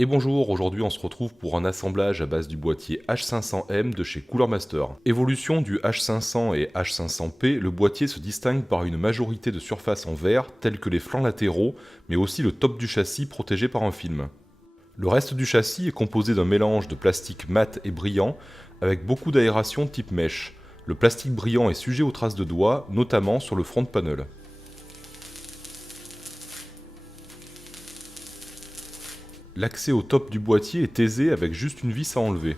Et bonjour, aujourd'hui on se retrouve pour un assemblage à base du boîtier H500M de chez Cooler Master. Évolution du H500 et H500P, le boîtier se distingue par une majorité de surfaces en verre, telles que les flancs latéraux, mais aussi le top du châssis protégé par un film. Le reste du châssis est composé d'un mélange de plastique mat et brillant, avec beaucoup d'aération type mesh. Le plastique brillant est sujet aux traces de doigts, notamment sur le front panel. L'accès au top du boîtier est aisé avec juste une vis à enlever.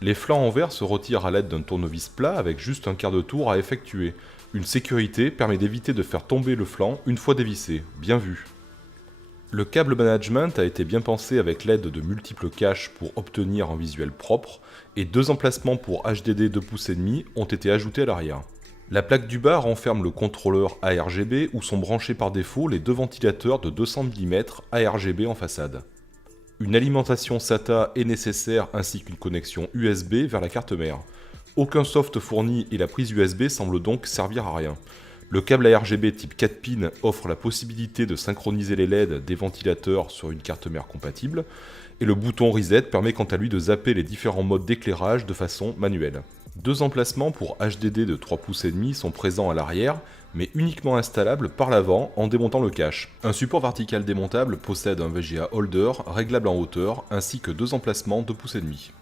Les flancs en verre se retirent à l'aide d'un tournevis plat avec juste un quart de tour à effectuer. Une sécurité permet d'éviter de faire tomber le flanc une fois dévissé. Bien vu. Le câble management a été bien pensé avec l'aide de multiples caches pour obtenir un visuel propre, et deux emplacements pour HDD 2,5 pouces ont été ajoutés à l'arrière. La plaque du bas renferme le contrôleur ARGB où sont branchés par défaut les deux ventilateurs de 200 mm ARGB en façade. Une alimentation SATA est nécessaire ainsi qu'une connexion USB vers la carte mère. Aucun soft fourni et la prise USB semblent donc servir à rien. Le câble ARGB type 4 pins offre la possibilité de synchroniser les LED des ventilateurs sur une carte mère compatible, et le bouton Reset permet quant à lui de zapper les différents modes d'éclairage de façon manuelle. Deux emplacements pour HDD de 3,5 pouces sont présents à l'arrière, mais uniquement installables par l'avant en démontant le cache. Un support vertical démontable possède un VGA holder réglable en hauteur, ainsi que deux emplacements 2,5 pouces.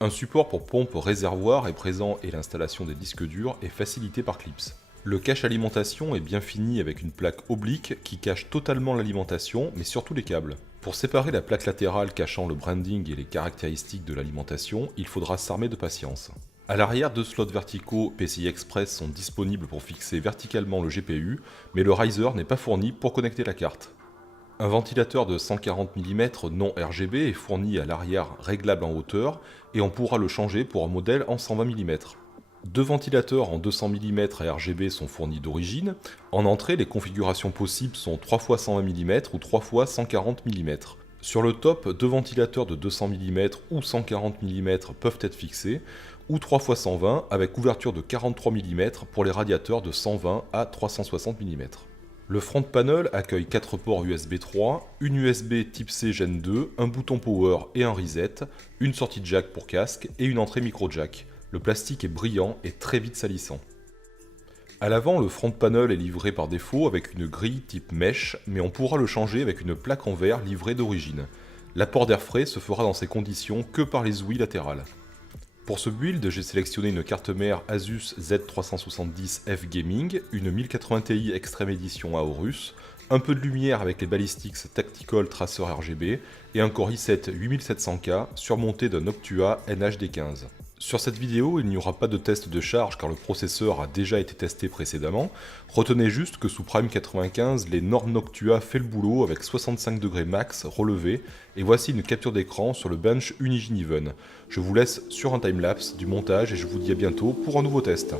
Un support pour pompe réservoir est présent et l'installation des disques durs est facilitée par clips. Le cache alimentation est bien fini avec une plaque oblique qui cache totalement l'alimentation, mais surtout les câbles. Pour séparer la plaque latérale cachant le branding et les caractéristiques de l'alimentation, il faudra s'armer de patience. À l'arrière, deux slots verticaux PCI Express sont disponibles pour fixer verticalement le GPU, mais le riser n'est pas fourni pour connecter la carte. Un ventilateur de 140 mm non RGB est fourni à l'arrière réglable en hauteur, et on pourra le changer pour un modèle en 120 mm. Deux ventilateurs en 200 mm à RGB sont fournis d'origine. En entrée, les configurations possibles sont 3x120 mm ou 3x140 mm. Sur le top, deux ventilateurs de 200 mm ou 140 mm peuvent être fixés, ou 3x120 avec ouverture de 43 mm pour les radiateurs de 120 à 360 mm. Le front panel accueille 4 ports USB 3, une USB type C Gen 2, un bouton power et un reset, une sortie jack pour casque et une entrée micro jack. Le plastique est brillant et très vite salissant. A l'avant, le front panel est livré par défaut avec une grille type mesh, mais on pourra le changer avec une plaque en verre livrée d'origine. L'apport d'air frais se fera dans ces conditions que par les ouïes latérales. Pour ce build, j'ai sélectionné une carte mère Asus Z370F Gaming, une 1080 Ti Extreme Edition Aorus, un peu de lumière avec les Ballistics Tactical Tracer RGB et un Core i7 8700K surmonté d'un Noctua NHD15. Sur cette vidéo, il n'y aura pas de test de charge car le processeur a déjà été testé précédemment. Retenez juste que sous Prime 95, les normes Noctua fait le boulot avec 65 degrés max relevé, et voici une capture d'écran sur le bench Unigine Even. Je vous laisse sur un timelapse du montage et je vous dis à bientôt pour un nouveau test.